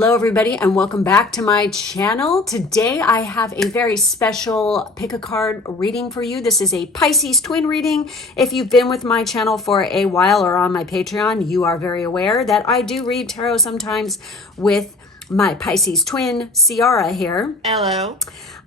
Hello everybody and welcome back to my channel. Today I have a very special pick a card reading for you. This is a Pisces twin reading. If you've been with my channel for a while or on my Patreon, you are very aware that I do read tarot sometimes with my Pisces twin, Ciara here. Hello.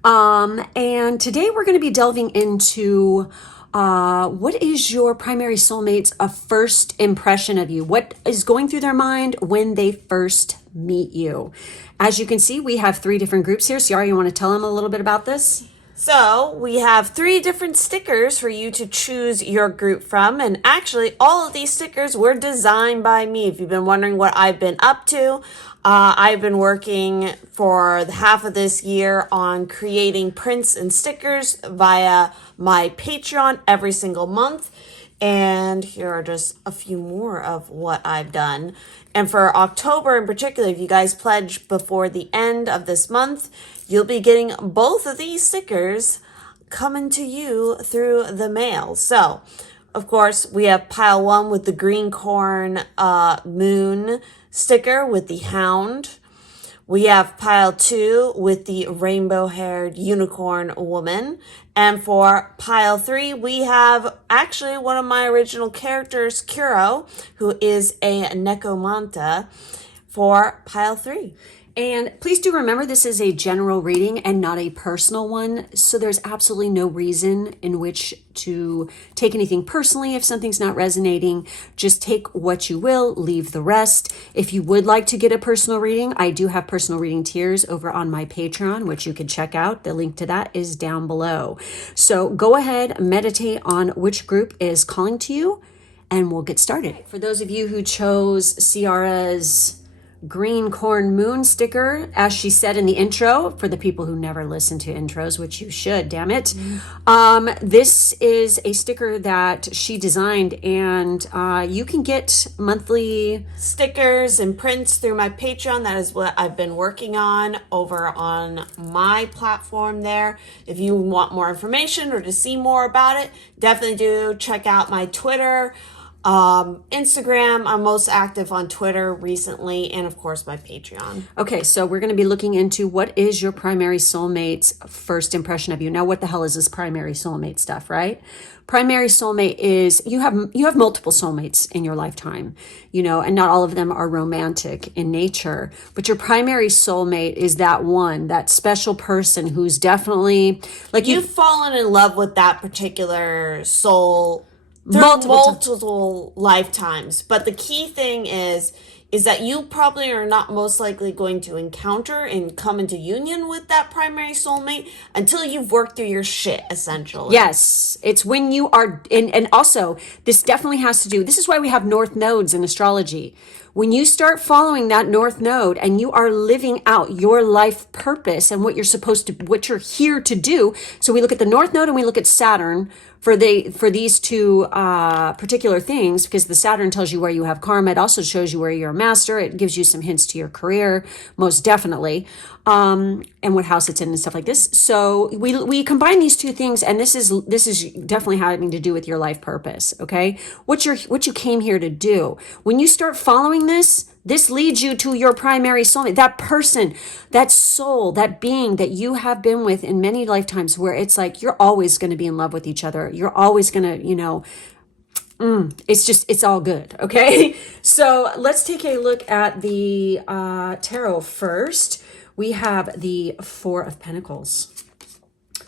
And today we're going to be delving into what is your primary soulmate's first impression of you? What is going through their mind when they first meet you? As you can see, we have 3 different groups here. Ciara, you want to tell them a little bit about this? So we have 3 different stickers for you to choose your group from. And actually, all of these stickers were designed by me. If you've been wondering what I've been up to, I've been working for half of this year on creating prints and stickers via my Patreon every single month. And here are just a few more of what I've done. And for October in particular, if you guys pledge before the end of this month, you'll be getting both of these stickers coming to you through the mail. So, of course, we have pile 1 with the green corn moon sticker with the hound. We have pile 2 with the rainbow-haired unicorn woman. And for pile 3, we have actually one of my original characters, Kuro, who is a Necomanta, for pile 3. And please do remember this is a general reading and not a personal one. So there's absolutely no reason in which to take anything personally if something's not resonating. Just take what you will, leave the rest. If you would like to get a personal reading, I do have personal reading tiers over on my Patreon, which you can check out. The link to that is down below. So go ahead, meditate on which group is calling to you, and we'll get started. For those of you who chose Ciara's green corn moon sticker, as she said in the intro, for the people who never listen to intros, which you should, damn it. This is a sticker that she designed, and you can get monthly stickers and prints through my Patreon. That is what I've been working on over on my platform there. If you want more information or to see more about it, definitely do check out my Twitter, Instagram. I'm most active on Twitter recently, and of course my Patreon. Okay, so we're going to be looking into what is your primary soulmate's first impression of you. Now, what the hell is this primary soulmate stuff, right? Primary soulmate is you have multiple soulmates in your lifetime, and not all of them are romantic in nature, but your primary soulmate is that one, that special person who's definitely like you've fallen in love with that particular soul multiple lifetimes. But the key thing is that you probably are not most likely going to encounter and come into union with that primary soulmate until you've worked through your shit, essentially. Yes, it's when you are, and also this definitely has to do, this is why we have north nodes in astrology. When you start following that north node and you are living out your life purpose and what you're here to do. So we look at the north node and we look at Saturn for these 2 particular things, because the Saturn tells you where you have karma. It also shows you where you're a master. It gives you some hints to your career, most definitely, and what house it's in and stuff like this. So we combine these 2 things, and this is definitely having to do with your life purpose. Okay, what you came here to do. When you start following this leads you to your primary soulmate, that person, that soul, that being that you have been with in many lifetimes, where it's like you're always going to be in love with each other. You're always going to, it's all good. Okay. So let's take a look at the tarot first. We have the 4 of Pentacles.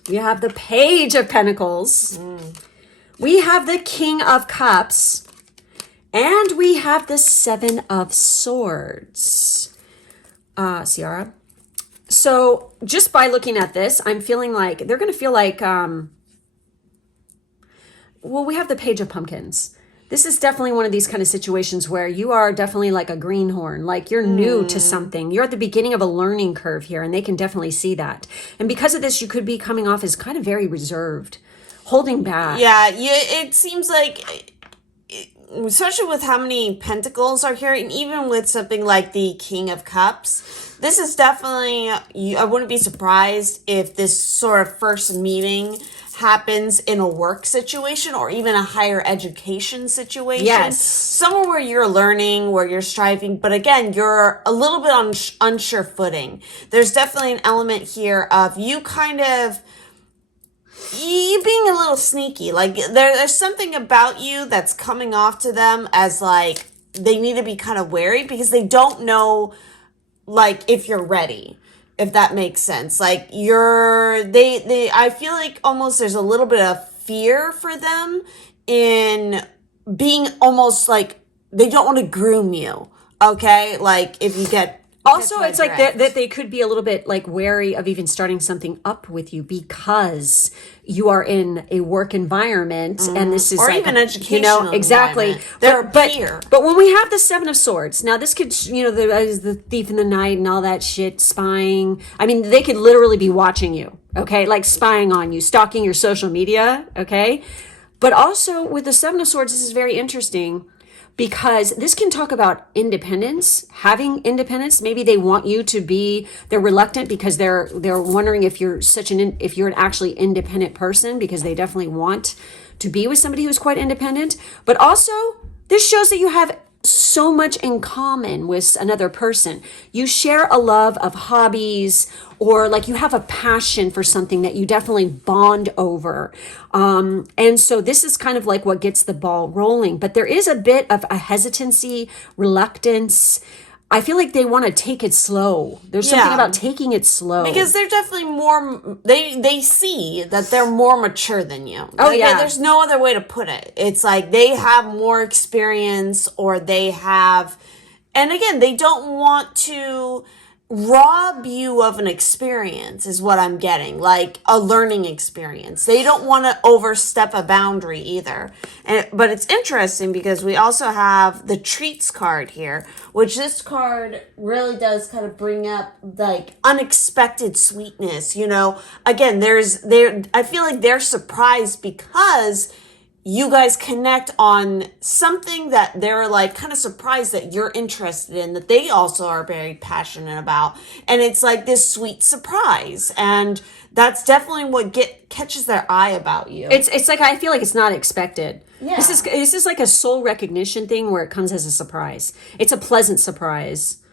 We have the Page of Pentacles. We have the King of Cups. And we have the 7 of Swords. Ciara. So just by looking at this, I'm feeling like they're going to feel like, we have the Page of Pumpkins. This is definitely one of these kind of situations where you are definitely like a greenhorn, like you're new to something. You're at the beginning of a learning curve here, and they can definitely see that. And because of this, you could be coming off as kind of very reserved, holding back. Yeah, it seems like especially with how many pentacles are here, and even with something like the King of Cups, this is definitely, I wouldn't be surprised if this sort of first meeting happens in a work situation or even a higher education situation. Yes. Somewhere where you're learning, where you're striving, but again, you're a little bit on unsure footing. There's definitely an element here of you kind of, you being a little sneaky. Like there's something about you that's coming off to them as like they need to be kind of wary because they don't know like if you're ready, if that makes sense. Like I feel like almost there's a little bit of fear for them in being almost like they don't want to groom you. Okay, like if you get. Also, it's like that they could be a little bit like wary of even starting something up with you because you are in a work environment and this is or like even educational. Exactly. But when we have the Seven of Swords, now this could, the thief in the night and all that shit, spying. I mean, they could literally be watching you, okay? Like spying on you, stalking your social media, okay? But also with the Seven of Swords, this is very interesting. Because this can talk about independence, having independence. Maybe they want you to be, they're reluctant because they're wondering if you're if you're an actually independent person, because they definitely want to be with somebody who's quite independent. But also, this shows that you have so much in common with another person. You share a love of hobbies, or like you have a passion for something that you definitely bond over. And so this is kind of like what gets the ball rolling. But there is a bit of a hesitancy, reluctance. I feel like they want to take it slow. There's something about taking it slow. Because they're definitely more, they see that they're more mature than you. Oh, yeah. There's no other way to put it. It's like they have more experience, or they have, and again, they don't want to rob you of an experience is what I'm getting, like a learning experience. They don't want to overstep a boundary either. But it's interesting because we also have the treats card here, which this card really does kind of bring up like unexpected sweetness. Again, I feel like they're surprised because you guys connect on something that they're like kind of surprised that you're interested in, that they also are very passionate about. And it's like this sweet surprise. And that's definitely what catches their eye about you. It's like, I feel like it's not expected. Yeah. This is like a soul recognition thing where it comes as a surprise. It's a pleasant surprise.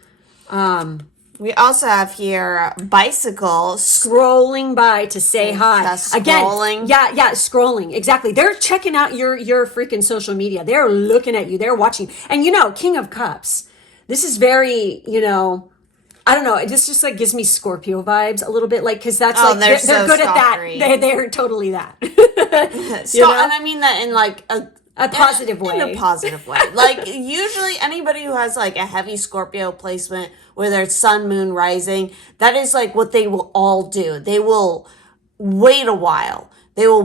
We also have here bicycle scrolling by to say hi. Scrolling. Again, yeah, scrolling. Exactly. They're checking out your freaking social media. They're looking at you. They're watching. And King of Cups. This is very, I don't know. This just like gives me Scorpio vibes a little bit, like because that's like they're so good stalkery. at that. They're totally that. And I mean that in like a positive way. In a positive way. Like usually anybody who has like a heavy Scorpio placement, whether it's sun, moon, rising, that is like what they will all do. They will wait a while. They'll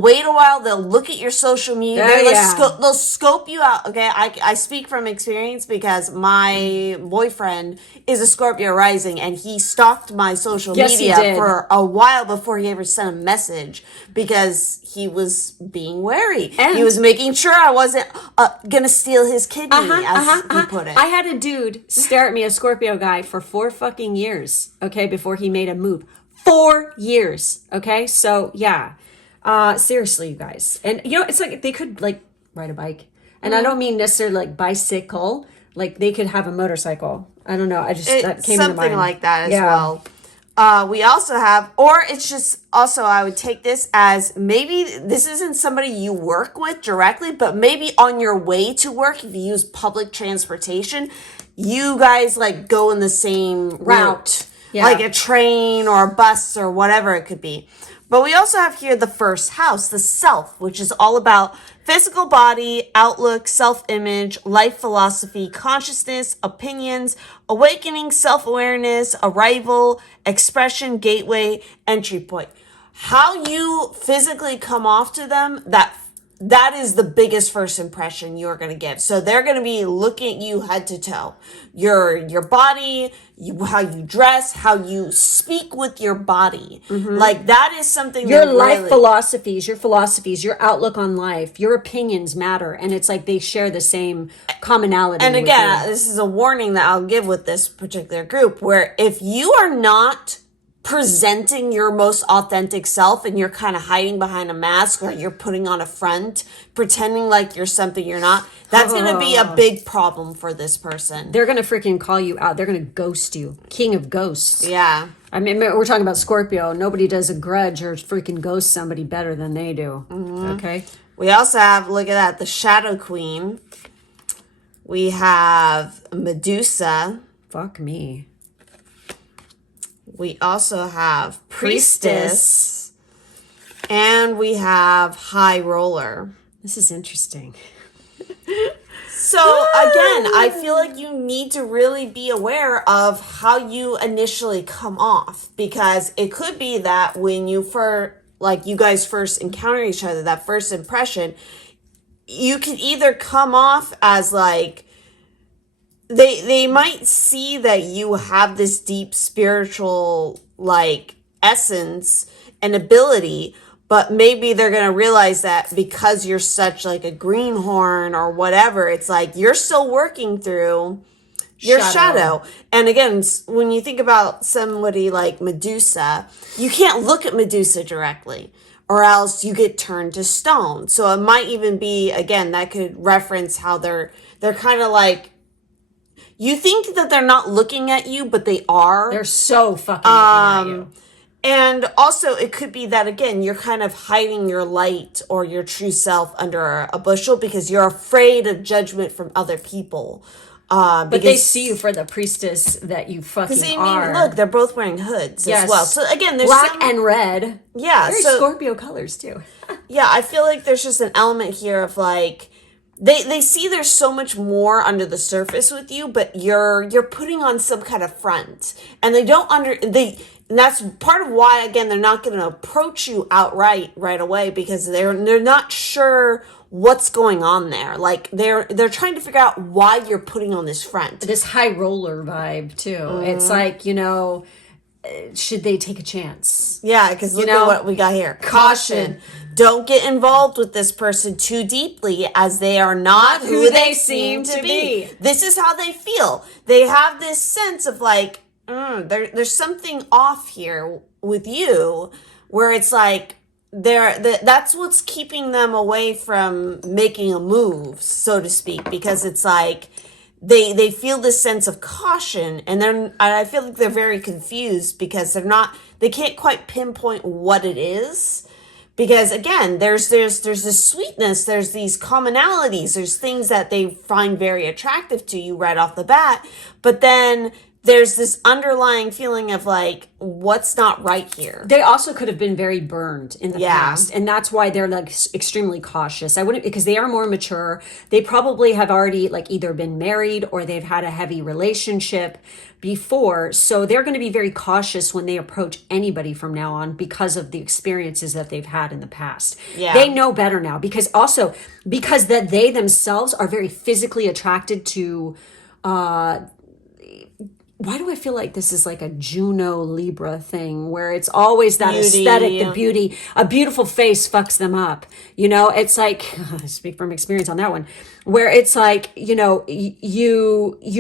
look at your social media. They'll scope you out. Okay, I speak from experience because my boyfriend is a Scorpio rising, and he stalked my social media for a while before he ever sent a message because he was being wary. And he was making sure I wasn't gonna steal his kidney, as he put it. I had a dude stare at me, a Scorpio guy, for 4 fucking years. Okay, before he made a move. 4 years. Okay, so yeah. Seriously, you guys. And it's like they could like ride a bike. And I don't mean necessarily like bicycle. Like they could have a motorcycle. I don't know. That came into mind. Something like that as well. We also have, or it's just also, I would take this as maybe this isn't somebody you work with directly, but maybe on your way to work, if you use public transportation, you guys like go in the same route, like a train or a bus or whatever it could be. But we also have here the first house, the self, which is all about physical body, outlook, self-image, life philosophy, consciousness, opinions, awakening, self-awareness, arrival, expression, gateway, entry point. How you physically come off to them, that that is the biggest first impression you're going to give. So they're going to be looking at you head to toe. Your body, how you dress, how you speak with your body. Like that is something Your that life really, philosophies, your outlook on life, your opinions matter. And it's like they share the same commonality. and with again, you. this is a warning that I'll give with this particular group, where if you are not presenting your most authentic self and you're kind of hiding behind a mask, or you're putting on a front, pretending like you're something you're not, that's going to be a big problem for this person. They're going to freaking call you out. They're going to ghost you. King of ghosts. Yeah. I mean, we're talking about Scorpio. Nobody does a grudge or freaking ghost somebody better than they do. Okay? We also have, look at that, the Shadow Queen. We have Medusa. Fuck me. We also have Priestess. And we have High Roller. This is interesting. So again, I feel like you need to really be aware of how you initially come off, because it could be that when you you guys first encounter each other, that first impression, you can either come off as like, they might see that you have this deep spiritual like essence and ability, but maybe they're going to realize that because you're such like a greenhorn or whatever, it's like you're still working through your shadow. And again, when you think about somebody like Medusa, you can't look at Medusa directly, or else you get turned to stone. So it might even be, again, that could reference how they're kind of like, you think that they're not looking at you, but they are. They're so fucking looking at you. And also, it could be that, again, you're kind of hiding your light or your true self under a bushel because you're afraid of judgment from other people. But they see you for the priestess that you fucking are. Look, they're both wearing hoods as well. So again, there's black and red. Yeah, very Scorpio colors too. Yeah, I feel like there's just an element here of like, they see there's so much more under the surface with you, but you're putting on some kind of front, and they don't and that's part of why, again, they're not going to approach you outright right away, because they're not sure what's going on there. Like they're trying to figure out why you're putting on this front. This high roller vibe too. It's like, should they take a chance? Yeah, because look at what we got here. Caution. Don't get involved with this person too deeply, as they are not who they seem to be. This is how they feel. They have this sense of like, there's something off here with you, where it's like that's what's keeping them away from making a move, so to speak, because it's like they feel this sense of caution, and I feel like they're very confused because they can't quite pinpoint what it is. Because again, there's this sweetness, there's these commonalities, there's things that they find very attractive to you right off the bat, but then there's this underlying feeling of like, what's not right here? They also could have been very burned in the past, and that's why they're like extremely cautious. Because they are more mature. They probably have already like either been married or they've had a heavy relationship before. So they're going to be very cautious when they approach anybody from now on, because of the experiences that they've had in the past. Yeah. They know better now, because that they themselves are very physically attracted to, why do I feel like this is like a Juno Libra thing, where it's always that beauty, aesthetic, the beauty, a beautiful face fucks them up. It's like, I speak from experience on that one, where it's like, you're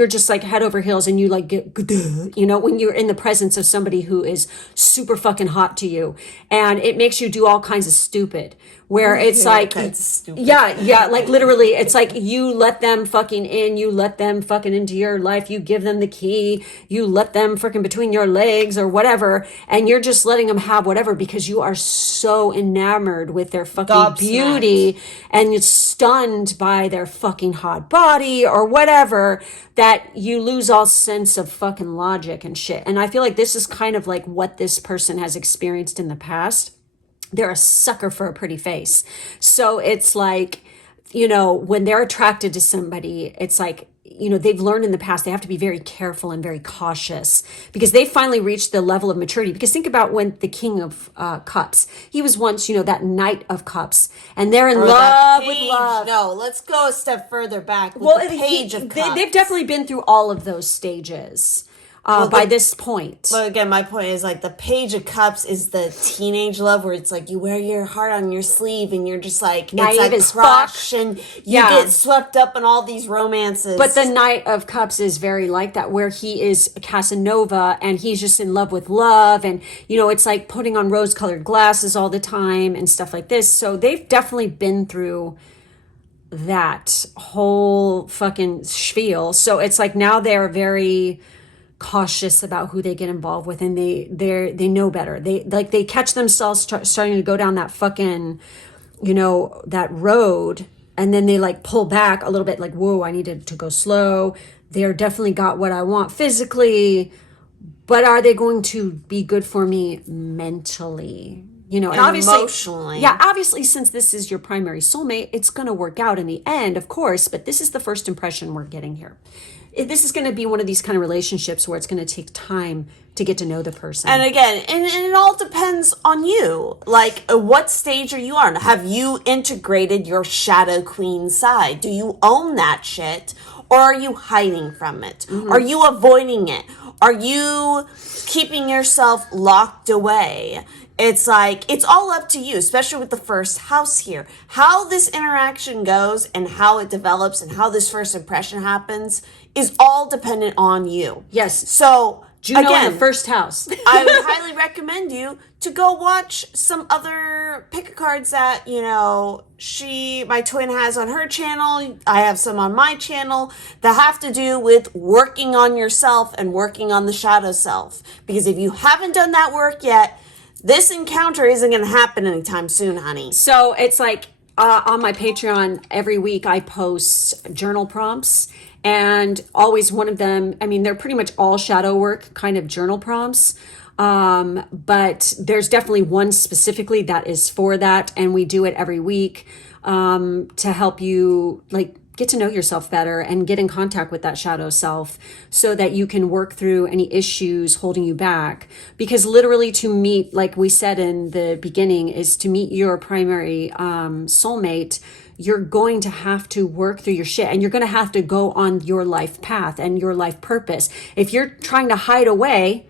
just like head over heels, and you like get, when you're in the presence of somebody who is super fucking hot to you, and it makes you do all kinds of stupid, where it's like, like literally, it's like you let them fucking in, you let them fucking into your life, you give them the key, you let them freaking between your legs or whatever, and you're just letting them have whatever, because you are so enamored with their fucking beauty and you're stunned by their fucking hot body or whatever, that you lose all sense of fucking logic and shit. And I feel like this is kind of like what this person has experienced in the past. They're a sucker for a pretty face. So it's like, when they're attracted to somebody, it's like they've learned in the past they have to be very careful and very cautious because they finally reached the level of maturity. Because think about when the King of Cups, he was once, that Knight of Cups, and they're in love with love. No, let's go a step further back with the Page of Cups. They've definitely been through all of those stages. By this point. But again, my point is like the Page of Cups is the teenage love where it's like you wear your heart on your sleeve and you're just like, naive it's like crush and you get swept up in all these romances. But the Knight of Cups is very like that, where he is Casanova and he's just in love with love. And, it's like putting on rose-colored glasses all the time and stuff like this. So they've definitely been through that whole fucking spiel. So it's like now they're very cautious about who they get involved with, and they know better. They catch themselves starting to go down that fucking that road, and then they like pull back a little bit, like, whoa, I needed to go slow. They're definitely got what I want physically, but are they going to be good for me mentally? And obviously, emotionally. Yeah, obviously, since this is your primary soulmate, it's going to work out in the end, of course, but this is the first impression we're getting here. This is going to be one of these kind of relationships where it's going to take time to get to know the person. And again, and it all depends on you. Like, what stage are you on? Have you integrated your shadow queen side? Do you own that shit? Or are you hiding from it? Mm-hmm. Are you avoiding it? Are you keeping yourself locked away? It's like, it's all up to you, especially with the first house here. How this interaction goes and how it develops and how this first impression happens is all dependent on you. Yes. So, Juno again, in the first house. I would highly recommend you to go watch some other pick cards that, my twin has on her channel. I have some on my channel that have to do with working on yourself and working on the shadow self. Because if you haven't done that work yet, this encounter isn't going to happen anytime soon, honey. So it's like on my Patreon, every week I post journal prompts, and always one of them, they're pretty much all shadow work kind of journal prompts. But there's definitely one specifically that is for that. And we do it every week to help you get to know yourself better and get in contact with that shadow self so that you can work through any issues holding you back. Because literally to meet, like we said in the beginning, is to meet your primary soulmate, you're going to have to work through your shit and you're going to have to go on your life path and your life purpose. If you're trying to hide away,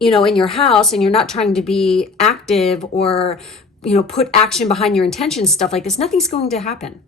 in your house and you're not trying to be active or, put action behind your intentions, stuff like this, nothing's going to happen.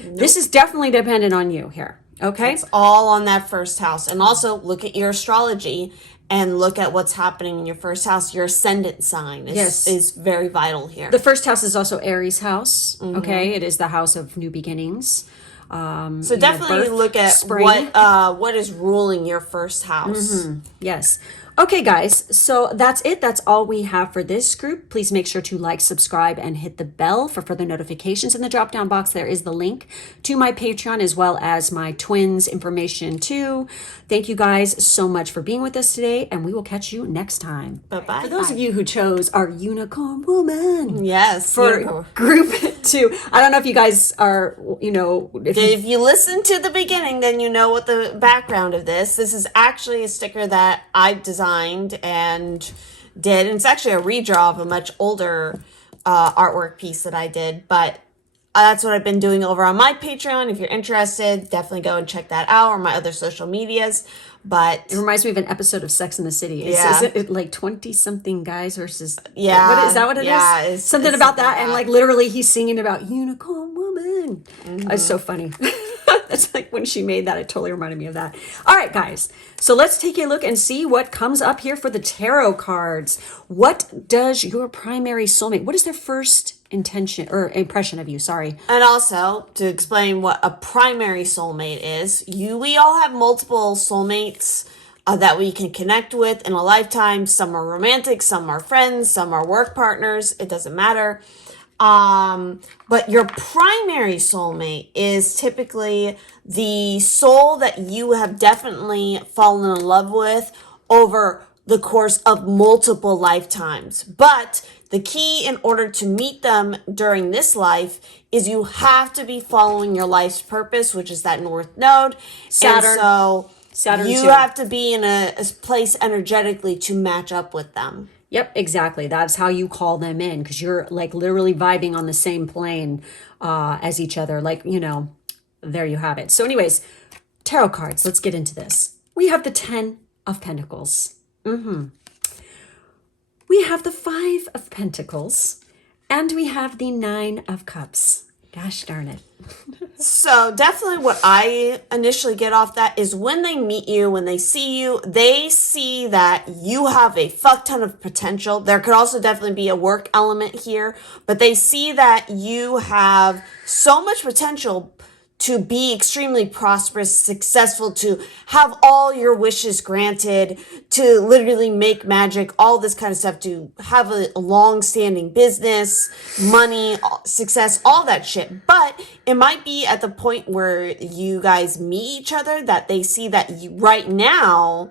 Nope. This is definitely dependent on you here. Okay. It's all on that first house. And also look at your astrology and look at what's happening in your first house. Your ascendant sign is very vital here. The first house is also Aries house. Mm-hmm. Okay. It is the house of new beginnings. So definitely look at spring. What is ruling your first house. Mm-hmm. Yes. Okay, guys, so that's it. That's all we have for this group. Please make sure to like, subscribe, and hit the bell for further notifications. In the drop-down box, there is the link to my Patreon as well as my twins' information too. Thank you guys so much for being with us today, and we will catch you next time. Bye-bye. For those of you who chose our unicorn woman. Yes. For group 2. I don't know if you guys are, if you listen to the beginning, then you know what the background of this. This is actually a sticker that I designed and did, and it's actually a redraw of a much older artwork piece that I did, but that's what I've been doing over on my Patreon. If you're interested, definitely go and check that out, or my other social medias. But it reminds me of an episode of Sex and the City. Isn't it like 20-something guys versus... Yeah. Is that what it is? Yeah. Something about that. And like literally he's singing about unicorn woman. Mm-hmm. It's so funny. That's like when she made that, it totally reminded me of that. All right, guys. So let's take a look and see what comes up here for the tarot cards. What does your primary soulmate... What is their first intention or impression of you? Sorry. And also to explain what a primary soulmate is, we all have multiple soulmates that we can connect with in a lifetime. Some are romantic, some are friends, some are work partners. It doesn't matter. But your primary soulmate is typically the soul that you have definitely fallen in love with over the course of multiple lifetimes. But the key in order to meet them during this life is you have to be following your life's purpose, which is that North Node. Saturn. And so Saturn you too. have to be in a place energetically to match up with them. Yep, exactly. That's how you call them in, because you're like literally vibing on the same plane as each other. Like, you know, there you have it. So anyways, tarot cards. Let's get into this. We have the 10 of Pentacles. We have the 5 of Pentacles. And we have the 9 of Cups. Gosh darn it. So definitely what I initially get off that is when they meet you, when they see that you have a fuck ton of potential. There could also definitely be a work element here, but they see that you have so much potential to be extremely prosperous, successful, to have all your wishes granted, to literally make magic, all this kind of stuff, to have a long-standing business, money, success, all that shit. But it might be at the point where you guys meet each other that they see that you, right now,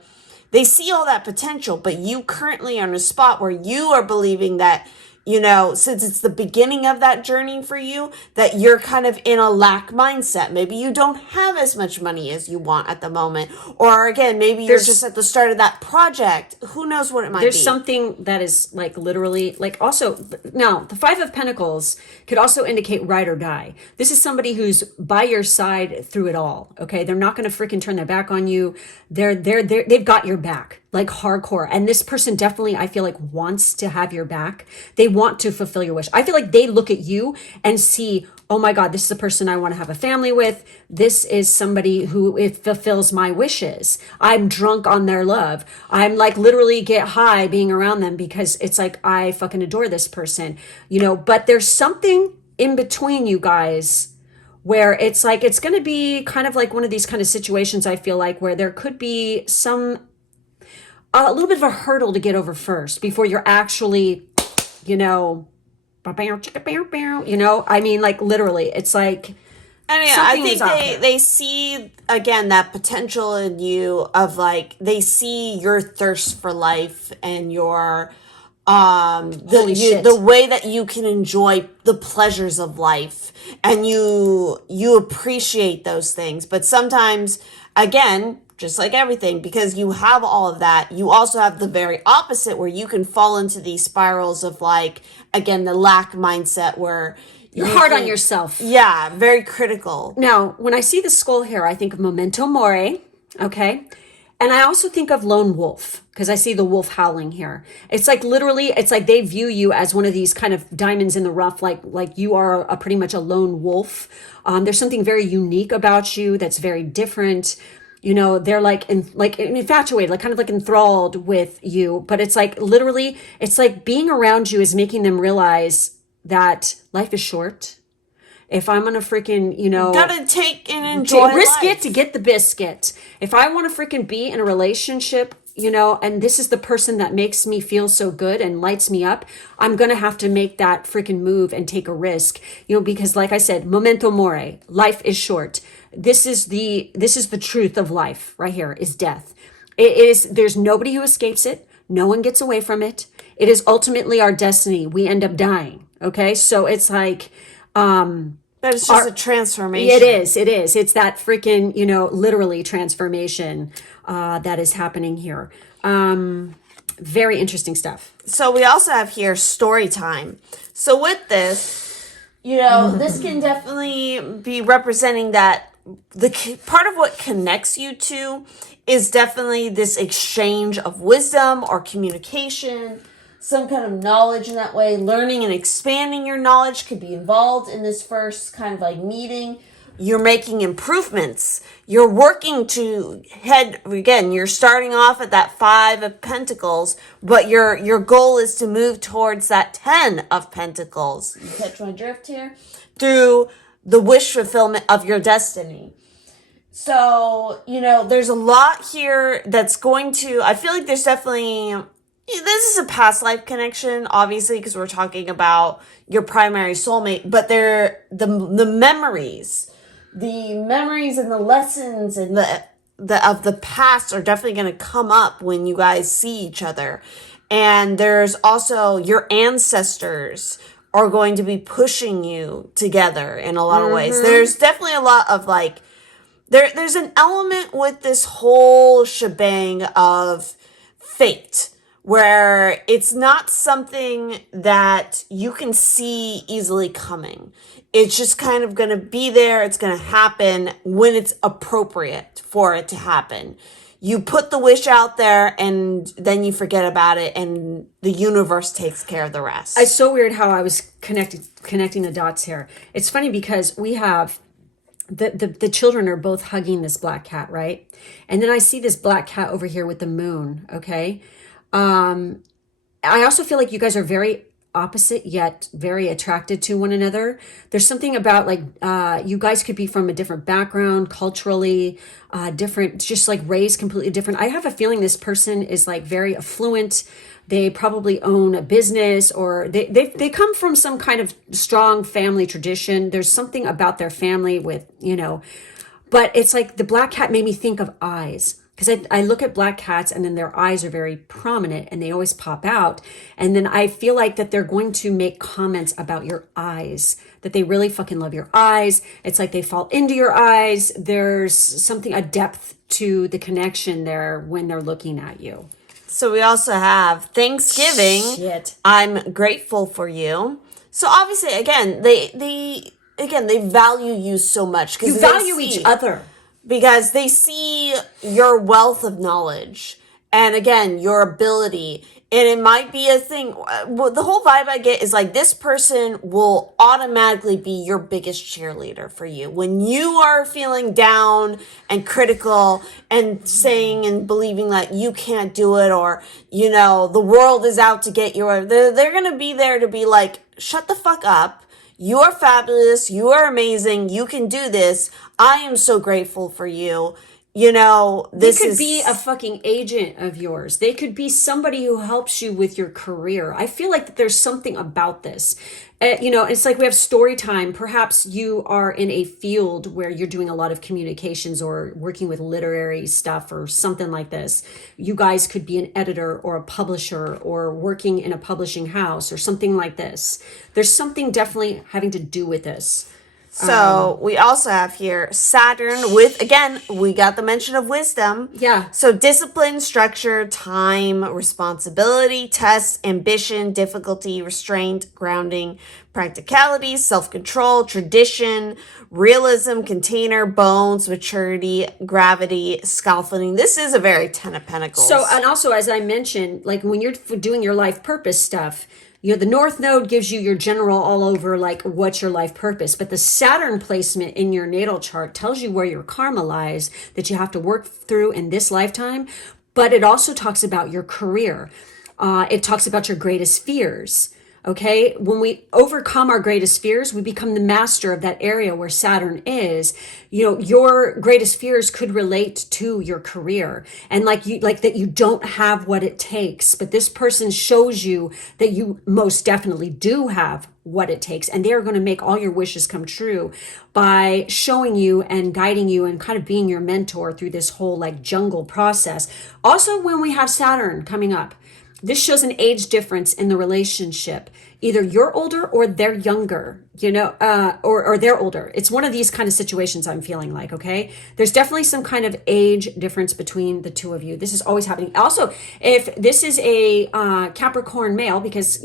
they see all that potential, but you currently are in a spot where you are believing that, you know, since it's the beginning of that journey for you, that you're kind of in a lack mindset. Maybe you don't have as much money as you want at the moment. Or again, maybe you're just at the start of that project. Who knows what it might be. There's something that is like literally like also now the 5 of Pentacles could also indicate ride or die. This is somebody who's by your side through it all. Okay. They're not going to freaking turn their back on you. They've got your back. Like hardcore. And this person definitely, I feel like, wants to have your back. They want to fulfill your wish. I feel like they look at you and see, oh my God, this is a person I want to have a family with. This is somebody who it fulfills my wishes. I'm drunk on their love. I'm like literally get high being around them because it's like, I fucking adore this person, you know, but there's something in between you guys where it's like, it's going to be kind of like one of these kind of situations, I feel like, where there could be a little bit of a hurdle to get over first before you're actually, you know, I mean, like literally, it's like. And yeah, I think they see again that potential in you of like they see your thirst for life and your the way that you can enjoy the pleasures of life, and you appreciate those things. But sometimes, again, just like everything, because you have all of that, you also have the very opposite where you can fall into these spirals of like, again, the lack mindset where you're hard on yourself. Yeah, very critical. Now, when I see the skull here, I think of memento mori, okay? And I also think of lone wolf because I see the wolf howling here. It's like literally, it's like they view you as one of these kind of diamonds in the rough, like you are pretty much a lone wolf. There's something very unique about you that's very different. You know, they're like infatuated, like kind of like enthralled with you. But it's like literally, it's like being around you is making them realize that life is short. If I'm gonna freaking, you know, gotta take and enjoy risk life. it to get the biscuit. If I want to freaking be in a relationship, you know, and this is the person that makes me feel so good and lights me up, I'm gonna have to make that freaking move and take a risk, you know, because like I said, memento mori, life is short. This is the truth of life right here is death. It is, there's nobody who escapes it. No one gets away from it. It is ultimately our destiny. We end up dying. Okay. So it's like, but it's just a transformation. It is. It's that freaking, you know, literally transformation that is happening here. Very interesting stuff. So we also have here story time. So with this, you know, this can definitely be representing that the part of what connects you two is definitely this exchange of wisdom or communication, some kind of knowledge in that way. Learning and expanding your knowledge could be involved in this first kind of like meeting. You're making improvements. You're working to head, again, you're starting off at that 5 of Pentacles, but your goal is to move towards that 10 of Pentacles. You catch my drift here? Through the wish fulfillment of your destiny. So, you know, there's a lot here that's going to, I feel like there's definitely, this is a past life connection, obviously, because we're talking about your primary soulmate, but they're the memories and the lessons and the past are definitely going to come up when you guys see each other. And there's also your ancestors are going to be pushing you together in a lot of ways. There's definitely a lot of like, there's an element with this whole shebang of fate where it's not something that you can see easily coming. It's just kind of going to be there. It's going to happen when it's appropriate for it to happen. You put the wish out there and then you forget about it and the universe takes care of the rest. It's so weird how I was connecting the dots here. It's funny because we have the children are both hugging this black cat, right? And then I see this black cat over here with the moon, okay? I also feel like you guys are very opposite yet very attracted to one another. There's something about like you guys could be from a different background, culturally different, just like raised completely different. I have a feeling this person is like very affluent. They probably own a business or they come from some kind of strong family tradition. There's something about their family with, but it's like the black cat made me think of eyes. Because I look at black cats and then their eyes are very prominent and they always pop out. And then I feel like that they're going to make comments about your eyes, that they really fucking love your eyes. It's like they fall into your eyes. There's something, a depth to the connection there when they're looking at you. So we also have Thanksgiving. Shit. I'm grateful for you. So obviously, again, they value you so much. You value each other. Because they see your wealth of knowledge and again, your ability. And it might be a thing. The whole vibe I get is like this person will automatically be your biggest cheerleader for you. When you are feeling down and critical and saying and believing that you can't do it or, the world is out to get you, they're going to be there to be like, shut the fuck up. You are fabulous. You are amazing. You can do this. I am so grateful for you. This could be a fucking agent of yours. They could be somebody who helps you with your career. I feel like that there's something about this. It's like we have story time. Perhaps you are in a field where you're doing a lot of communications or working with literary stuff or something like this. You guys could be an editor or a publisher or working in a publishing house or something like this. There's something definitely having to do with this. So we also have here Saturn with, again, we got the mention of wisdom. Yeah. So discipline, structure, time, responsibility, tests, ambition, difficulty, restraint, grounding, practicality, self-control, tradition, realism, container, bones, maturity, gravity, scaffolding. This is a very 10 of Pentacles. So, and also, as I mentioned, like when you're doing your life purpose stuff, the North Node gives you your general all over, like what's your life purpose. But the Saturn placement in your natal chart tells you where your karma lies that you have to work through in this lifetime. But it also talks about your career. It talks about your greatest fears. Okay, when we overcome our greatest fears, we become the master of that area where Saturn is. Your greatest fears could relate to your career and like that you don't have what it takes. But this person shows you that you most definitely do have what it takes. And they are going to make all your wishes come true by showing you and guiding you and kind of being your mentor through this whole like jungle process. Also, when we have Saturn coming up, this shows an age difference in the relationship. Either you're older or they're younger, or they're older. It's one of these kind of situations I'm feeling like, okay? There's definitely some kind of age difference between the two of you. This is always happening. Also, if this is a Capricorn male, because,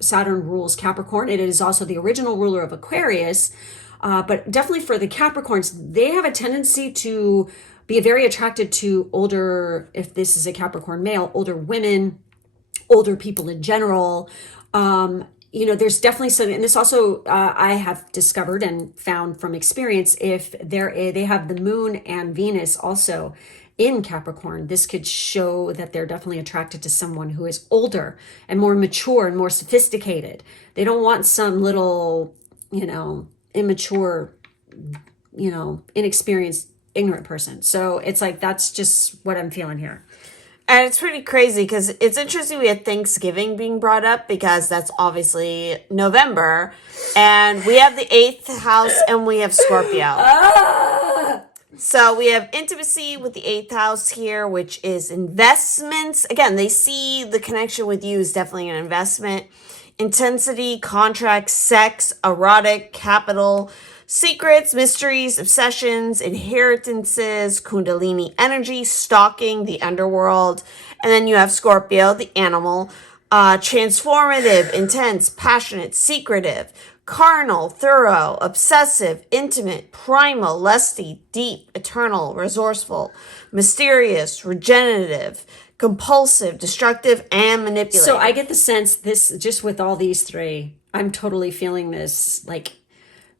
Saturn rules Capricorn, it is also the original ruler of Aquarius, but definitely for the Capricorns, they have a tendency to be very attracted to older, if this is a Capricorn male, older women, older people in general. There's definitely something, and this also I have discovered and found from experience, if they have the moon and Venus also in Capricorn, this could show that they're definitely attracted to someone who is older and more mature and more sophisticated. They don't want some little, immature, inexperienced, ignorant person. So it's like, that's just what I'm feeling here. And it's pretty crazy because it's interesting we had Thanksgiving being brought up because that's obviously November. And we have the 8th house and we have Scorpio. So we have intimacy with the 8th house here, which is investments. Again, they see the connection with you is definitely an investment. Intensity, contract, sex, erotic, capital, secrets, mysteries, obsessions, inheritances, kundalini energy, stalking, the underworld. And then you have Scorpio, the animal, transformative, intense, passionate, secretive, carnal, thorough, obsessive, intimate, primal, lusty, deep, eternal, resourceful, mysterious, regenerative, compulsive, destructive, and manipulative. So I get the sense this, just with all these three, I'm totally feeling this like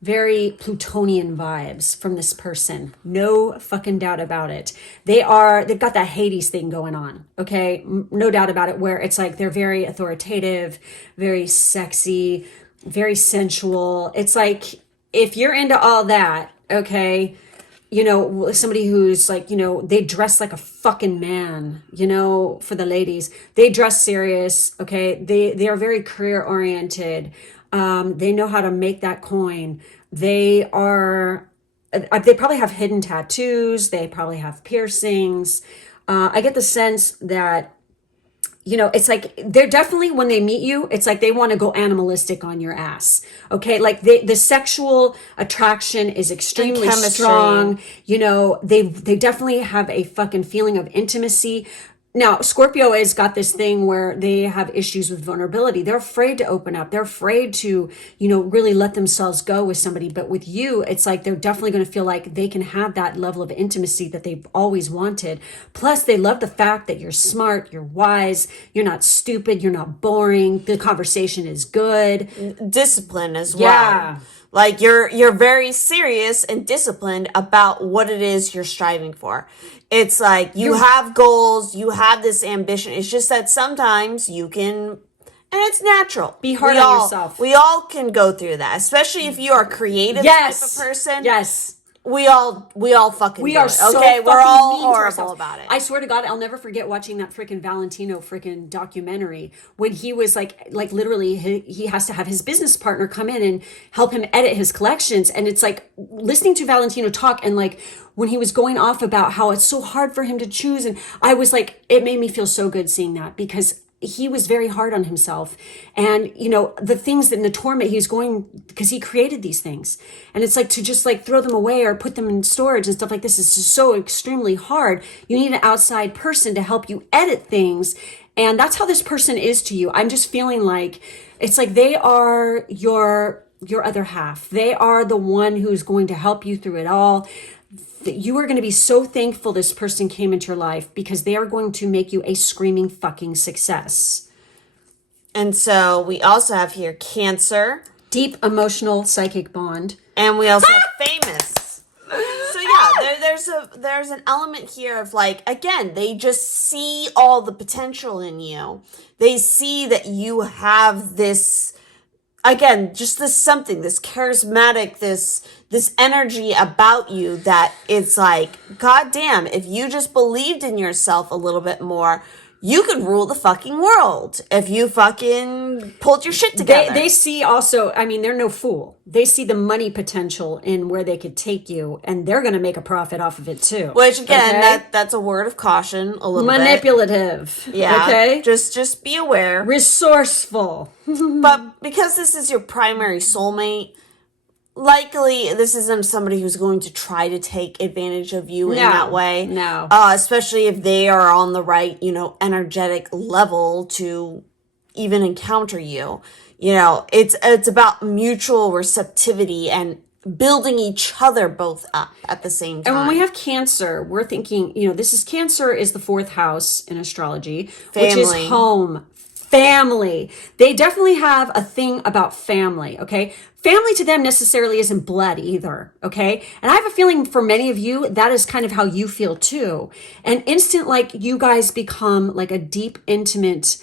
very Plutonian vibes from this person. No fucking doubt about it. They've got that Hades thing going on. Okay. No doubt about it, where it's like, they're very authoritative, very sexy, very sensual. It's like, if you're into all that, okay, you know, somebody who's like, you know, they dress like a fucking man, you know, for the ladies, they dress serious. Okay. They are very career oriented. They know how to make that coin. They probably have hidden tattoos. They probably have piercings. I get the sense that, you know, it's like they're definitely, when they meet you, it's like they want to go animalistic on your ass. Okay. Like the sexual attraction is extremely strong. You know, they definitely have a fucking feeling of intimacy. Now, Scorpio has got this thing where they have issues with vulnerability. They're afraid to open up. They're afraid to, you know, really let themselves go with somebody. But with you, it's like they're definitely going to feel like they can have that level of intimacy that they've always wanted. Plus, they love the fact that you're smart, you're wise, you're not stupid, you're not boring. The conversation is good. Discipline as well. Yeah. Like you're very serious and disciplined about what it is you're striving for. It's like you have goals, you have this ambition. It's just that sometimes you can, and it's natural. Be hard on yourself. We all can go through that, especially if you are a creative type of person. Yes. We all fucking we do are it, so okay? We're fucking all mean to horrible ourselves. about it. I swear to God, I'll never forget watching that freaking Valentino freaking documentary when he was like literally he has to have his business partner come in and help him edit his collections. And it's like listening to Valentino talk, and like when he was going off about how it's so hard for him to choose. And I was like, it made me feel so good seeing that, because he was very hard on himself, and you know, the things that in the torment he's going, because he created these things, and it's like to just like throw them away or put them in storage and stuff like this is just so extremely hard. You need an outside person to help you edit things, and that's how this person is to you. I'm just feeling like it's like they are your other half. They are the one who's going to help you through it all. You are going to be so thankful this person came into your life, because they are going to make you a screaming fucking success. And so we also have here Cancer. Deep emotional psychic bond. And we also have Famous. So yeah, there's an element here of like, again, they just see all the potential in you. They see that you have this, again, just this something, this charismatic, this energy about you that it's like, God damn, if you just believed in yourself a little bit more, you could rule the fucking world if you fucking pulled your shit together. They see also, I mean, they're no fool. They see the money potential in where they could take you, and they're going to make a profit off of it too. Which again, that's a word of caution, a little manipulative. Bit. Yeah. Okay. Just be aware. Resourceful. But because this is your primary soulmate, likely this isn't somebody who's going to try to take advantage of you in that way. No. Especially if they are on the right, you know, energetic level to even encounter you. You know, it's about mutual receptivity and building each other both up at the same time. And when we have Cancer, we're thinking, you know, Cancer is the 4th house in astrology, which is home. Family. They definitely have a thing about family, okay? Family to them necessarily isn't blood either, okay? And I have a feeling for many of you, that is kind of how you feel too. And instant, like, you guys become like a deep, intimate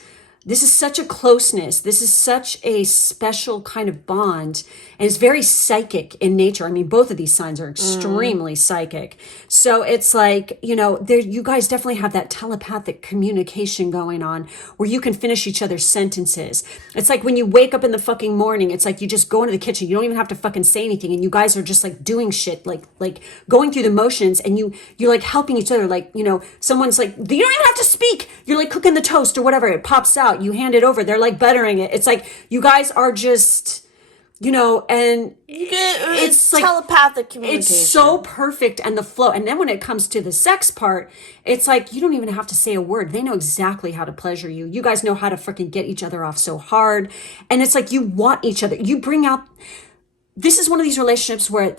This is such a closeness. This is such a special kind of bond. And it's very psychic in nature. I mean, both of these signs are extremely psychic. So it's like, you guys definitely have that telepathic communication going on where you can finish each other's sentences. It's like when you wake up in the fucking morning, it's like you just go into the kitchen. You don't even have to fucking say anything. And you guys are just like doing shit, like going through the motions, and you're like helping each other. Like, someone's like, you don't even have to speak. You're like cooking the toast or whatever. It pops out. You hand it over. They're like buttering it. It's like you guys are just, and it's like telepathic communication. It's so perfect, and the flow. And then when it comes to the sex part, it's like you don't even have to say a word. They know exactly how to pleasure you. You guys know how to freaking get each other off so hard. And it's like you want each other. You bring out, this is one of these relationships where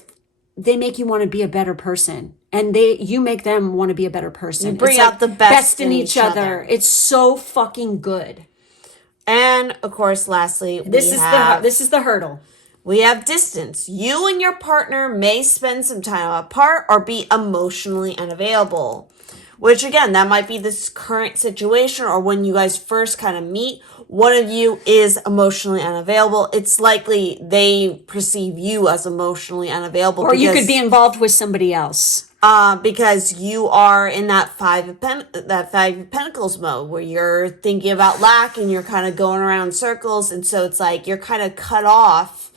they make you want to be a better person, and you make them want to be a better person. You bring out the best in each other. It's so fucking good. And of course, lastly, this is the hurdle. We have distance. You and your partner may spend some time apart or be emotionally unavailable, which again, that might be this current situation, or when you guys first kind of meet, one of you is emotionally unavailable. It's likely they perceive you as emotionally unavailable. Or you could be involved with somebody else. Because you are in that five of Pentacles mode where you're thinking about lack and you're kind of going around in circles. And so it's like you're kind of cut off.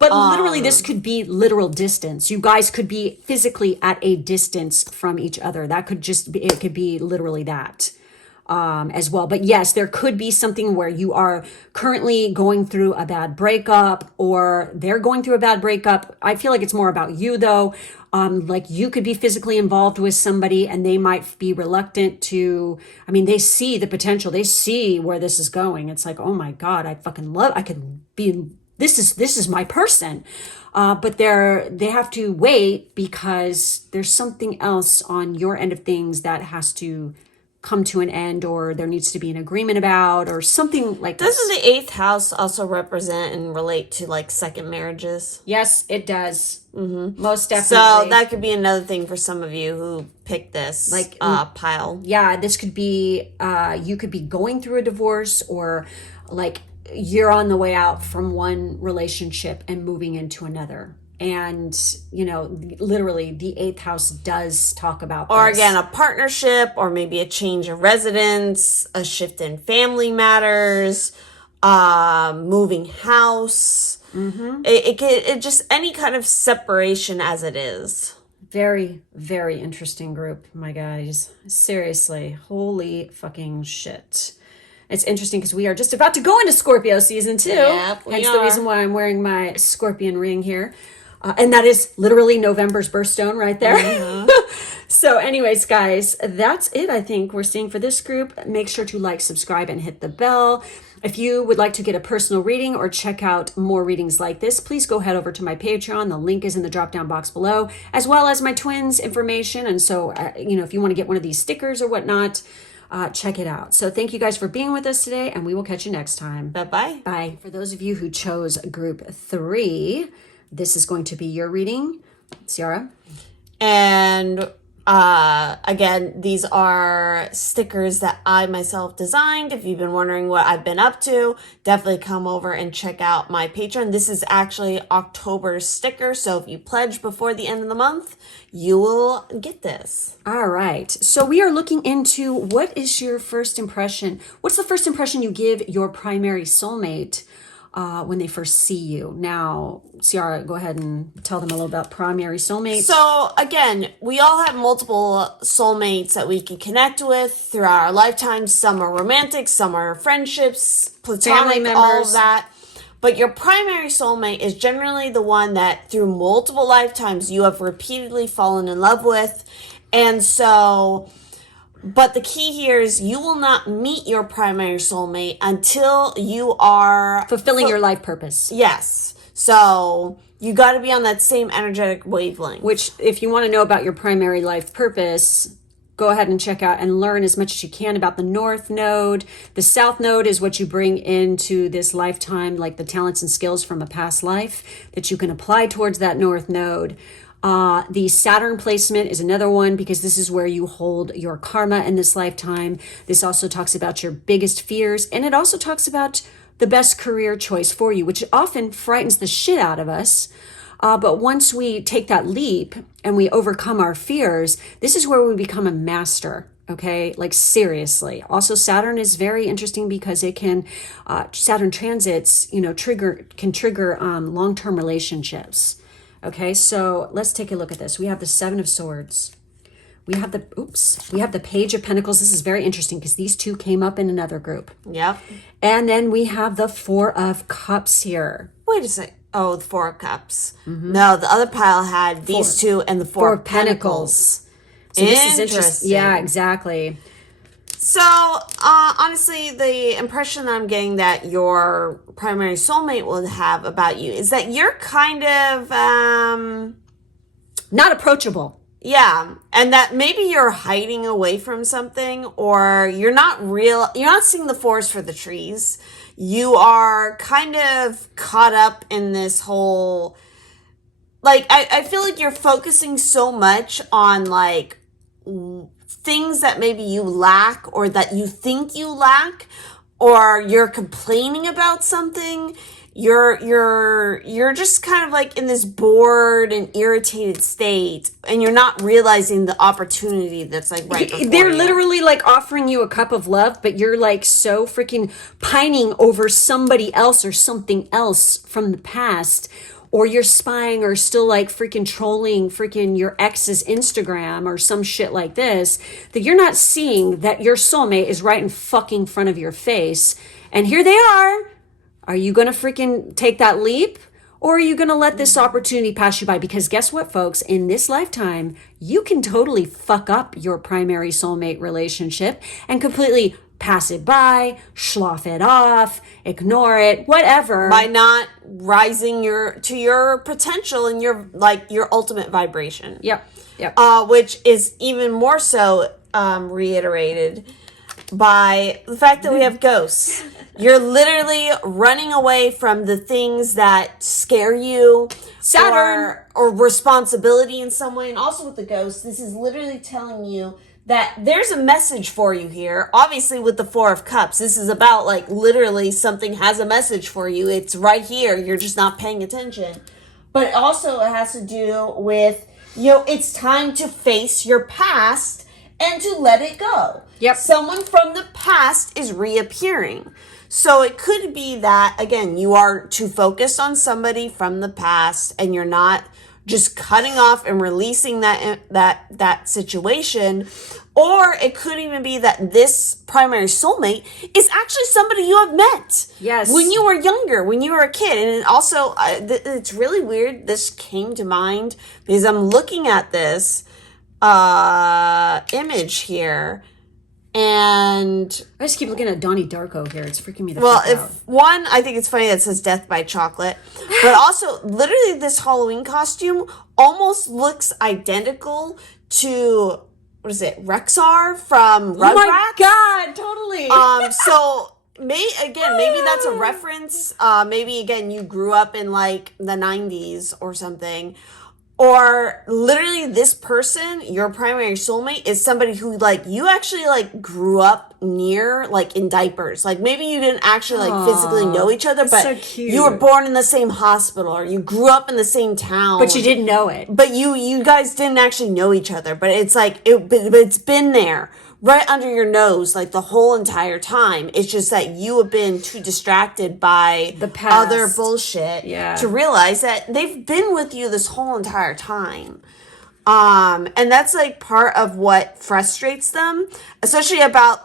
But literally, this could be literal distance. You guys could be physically at a distance from each other. That could just be, it could be literally that as well. But yes, there could be something where you are currently going through a bad breakup, or they're going through a bad breakup. I feel like it's more about you though. Like you could be physically involved with somebody and they might be reluctant to, they see the potential. They see where this is going. It's like, oh my God, I could be in, this is my person. But they have to wait because there's something else on your end of things that has to come to an end, or there needs to be an agreement about, or something like this. Doesn't the 8th house also represent and relate to like second marriages? Yes, it does. Mm-hmm. Most definitely. So that could be another thing for some of you who picked this pile. Yeah, this could be, you could be going through a divorce, or like you're on the way out from one relationship and moving into another. And, literally the 8th house does talk about this. Or again, a partnership, or maybe a change of residence, a shift in family matters, moving house. Mm-hmm. It just any kind of separation as it is. Very, very interesting group, my guys. Seriously, holy fucking shit. It's interesting because we are just about to go into Scorpio season 2. Yep, hence the reason why I'm wearing my scorpion ring here. And that is literally November's birthstone right there. Mm-hmm. So anyways, guys, that's it, I think, we're seeing for this group. Make sure to like, subscribe, and hit the bell. If you would like to get a personal reading or check out more readings like this, please go head over to my Patreon. The link is in the drop-down box below, as well as my twins information. And so, if you want to get one of these stickers or whatnot, check it out. So thank you guys for being with us today, and we will catch you next time. Bye-bye. Bye. For those of you who chose group 3, this is going to be your reading, Ciara. And again, these are stickers that I myself designed. If you've been wondering what I've been up to, definitely come over and check out my Patreon. This is actually October's sticker, so if you pledge before the end of the month, you will get this. All right. So we are looking into, what is your first impression? What's the first impression you give your primary soulmate when they first see you? Now, Ciara, go ahead and tell them a little about primary soulmates. So again, we all have multiple soulmates that we can connect with throughout our lifetimes. Some are romantic, some are friendships, platonic, family members, all of that. But your primary soulmate is generally the one that through multiple lifetimes you have repeatedly fallen in love with. And so, but the key here is you will not meet your primary soulmate until you are fulfilling your life purpose. Yes. So you got to be on that same energetic wavelength. Which, if you want to know about your primary life purpose, go ahead and check out and learn as much as you can about the North Node. The South Node is what you bring into this lifetime, like the talents and skills from a past life that you can apply towards that North Node. The Saturn placement is another one because this is where you hold your karma in this lifetime. This also talks about your biggest fears, and it also talks about the best career choice for you, which often frightens the shit out of us. But once we take that leap and we overcome our fears, this is where we become a master. Okay, like seriously. Also, Saturn is very interesting because it can, Saturn transits, can trigger long-term relationships. Okay, so let's take a look at this. We have the Seven of Swords. We have the Page of Pentacles. This is very interesting because these two came up in another group. Yep. And then we have the Four of Cups here. Wait a sec. Oh, the Four of Cups. Mm-hmm. No, the other pile had these two and the Four of Pentacles. So this is interesting. Yeah, exactly. So, honestly, the impression I'm getting that your primary soulmate will have about you is that you're kind of not approachable. Yeah, and that maybe you're hiding away from something, or you're not seeing the forest for the trees. You are kind of caught up in this whole, like, I feel like you're focusing so much on, like, things that maybe you lack or that you think you lack, or you're complaining about something. You're just kind of like in this bored and irritated state, and you're not realizing the opportunity that's like right before They're you. literally like offering you a cup of love, but you're like so freaking pining over somebody else or something else from the past, or you're spying or still like freaking trolling freaking your ex's Instagram or some shit like this, that you're not seeing that your soulmate is right in fucking front of your face. And here they are. Are you going to freaking take that leap? Or are you going to let this opportunity pass you by? Because guess what, folks? In this lifetime, you can totally fuck up your primary soulmate relationship and completely pass it by, slough it off, ignore it, whatever. By not rising to your potential and your ultimate vibration. Yep. Which is even more so reiterated by the fact that we have ghosts. You're literally running away from the things that scare you. Saturn. Or responsibility in some way. And also with the ghosts, this is literally telling you that there's a message for you here. Obviously with the Four of Cups, this is about like literally something has a message for you. It's right here. You're just not paying attention. But also it has to do with, it's time to face your past and to let it go. Yep. Someone from the past is reappearing. So it could be that, again, you are too focused on somebody from the past and you're not just cutting off and releasing that situation. Or it could even be that this primary soulmate is actually somebody you have met. Yes. When you were younger, when you were a kid. And also, it's really weird. This came to mind because I'm looking at this image here. And I just keep looking at Donnie Darko here. It's freaking me the fuck out. One, I think it's funny that it says death by chocolate. But also, literally, this Halloween costume almost looks identical to, what is it, Rexar from Rugrats? Oh my god, totally. So maybe that's a reference. Maybe again you grew up in like the 90s or something. Or literally this person, your primary soulmate, is somebody who like you actually like grew up near, like in diapers. Like maybe you didn't actually like physically know each other, but so cute. You were born in the same hospital or you grew up in the same town. But you didn't know it. But you guys didn't actually know each other. But it's like but it's been there. Right under your nose, like the whole entire time. It's just that you have been too distracted by the past. Other bullshit to realize that they've been with you this whole entire time. And that's like part of what frustrates them, especially about,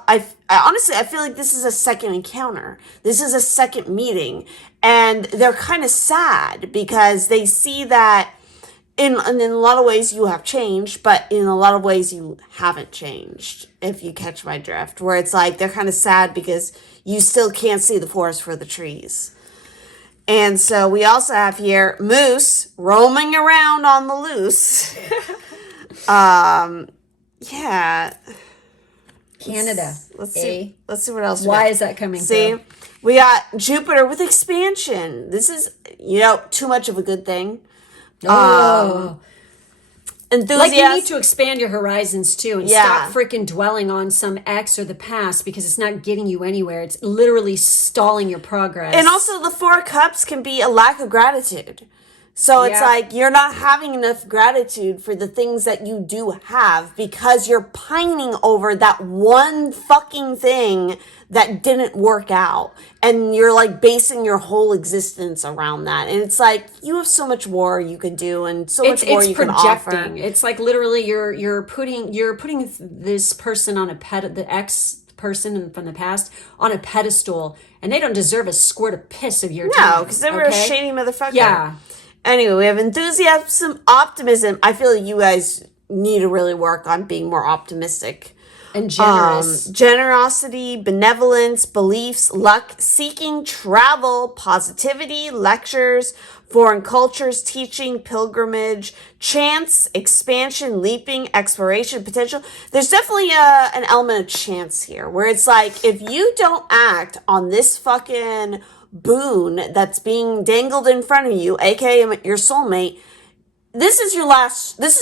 honestly, I feel like this is a second encounter. This is a second meeting. And they're kind of sad because they see that in a lot of ways you have changed, but in a lot of ways you haven't changed, if you catch my drift, where it's like they're kind of sad because you still can't see the forest for the trees. And so we also have here Moose roaming around on the loose. Yeah. Canada. Let's see what else we Why got. is that coming See, through? we got Jupiter with expansion. This is, too much of a good thing. enthusiasm. Like you need to expand your horizons too and stop freaking dwelling on some ex or the past because it's not getting you anywhere. It's literally stalling your progress. And also the Four of Cups can be a lack of gratitude. So it's like you're not having enough gratitude for the things that you do have because you're pining over that one fucking thing that didn't work out. And you're like basing your whole existence around that. And it's like you have so much more you could do and so much more you can offer. It's like literally you're putting this person on the ex person from the past on a pedestal, and they don't deserve a squirt of piss of your time. No, because they were a shady motherfucker. Yeah. Anyway, we have enthusiasm, optimism. I feel like you guys need to really work on being more optimistic. And generous. Generosity, benevolence, beliefs, luck, seeking, travel, positivity, lectures, foreign cultures, teaching, pilgrimage, chance, expansion, leaping, exploration, potential. There's definitely an element of chance here where it's like if you don't act on this fucking boon that's being dangled in front of you, aka your soulmate, this is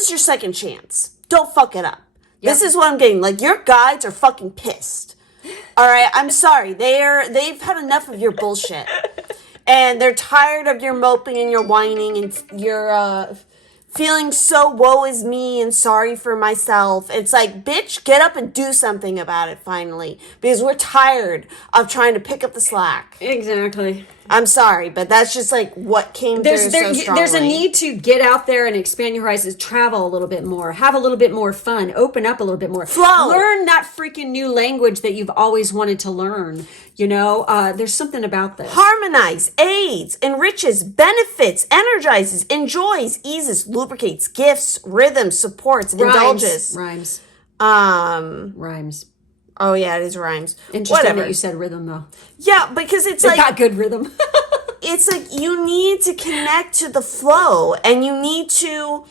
your second chance. Don't fuck it up. Yep. This is what I'm getting. Like, your guides are fucking pissed. All right, I'm sorry. They've had enough of your bullshit. And they're tired of your moping and your whining and your feeling so woe is me and sorry for myself. It's like, bitch, get up and do something about it finally. Because we're tired of trying to pick up the slack. Exactly. I'm sorry, but that's just like what came through so strongly. There's a need to get out there and expand your horizons, travel a little bit more, have a little bit more fun, open up a little bit more. Flow. Learn that freaking new language that you've always wanted to learn. You know, there's something about this. Harmonize, aids, enriches, benefits, energizes, enjoys, eases, lubricates, gifts, rhythms, supports, indulges. Rhymes. Oh, yeah, it is rhymes. Interesting that you said rhythm, though. Yeah, because it's like... got good rhythm. It's like you need to connect to the flow and you need to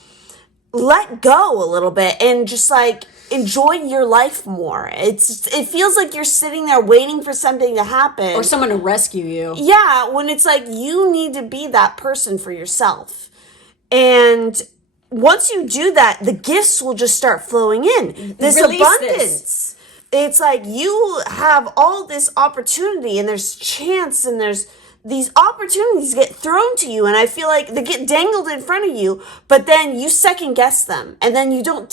let go a little bit and just like enjoy your life more. It feels like you're sitting there waiting for something to happen. Or someone to rescue you. Yeah, when it's like you need to be that person for yourself. And once you do that, the gifts will just start flowing in. This abundance. It's like you have all this opportunity and there's chance and there's these opportunities get thrown to you and I feel like they get dangled in front of you, but then you second guess them and then you don't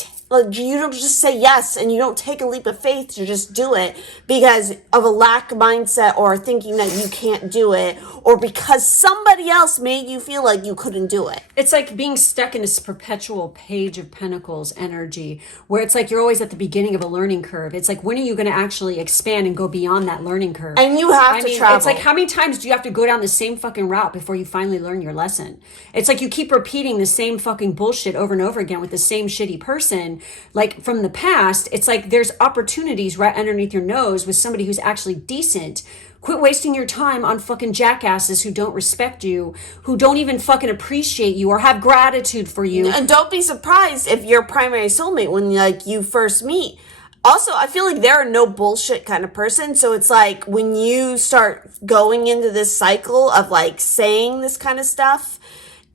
just say yes and you don't take a leap of faith to just do it because of a lack mindset or thinking that you can't do it or because somebody else made you feel like you couldn't do it. It's like being stuck in this perpetual Page of Pentacles energy where it's like you're always at the beginning of a learning curve. It's like, when are you going to actually expand and go beyond that learning curve? And you have to travel. It's like, how many times do you have to go down the same fucking route before you finally learn your lesson? It's like you keep repeating the same fucking bullshit over and over again with the same shitty person. Like from the past, it's like there's opportunities right underneath your nose with somebody who's actually decent. Quit wasting your time on fucking jackasses who don't respect you, who don't even fucking appreciate you or have gratitude for you. And don't be surprised if your primary soulmate when like you first meet. Also, I feel like they're a no bullshit kind of person. So it's like when you start going into this cycle of like saying this kind of stuff,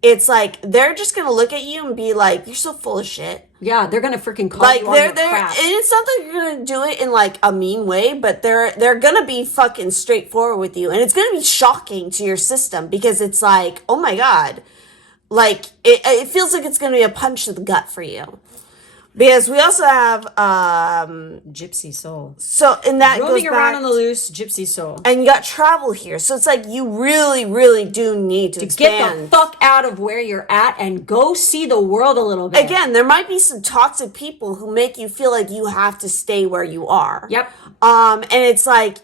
it's like they're just going to look at you and be like, you're so full of shit. Yeah, they're gonna freaking call like you on your crap. And it's not that you're gonna do it in like a mean way, but they're gonna be fucking straightforward with you, and it's gonna be shocking to your system because it's like, oh my god, like it feels like it's gonna be a punch to the gut for you. Because we also have gypsy soul. So and that roaming goes around back, on the loose, gypsy soul. And you got travel here, so it's like you really, really do need to expand. Get the fuck out of where you're at and go see the world a little bit. Again, there might be some toxic people who make you feel like you have to stay where you are. Yep. And it's like.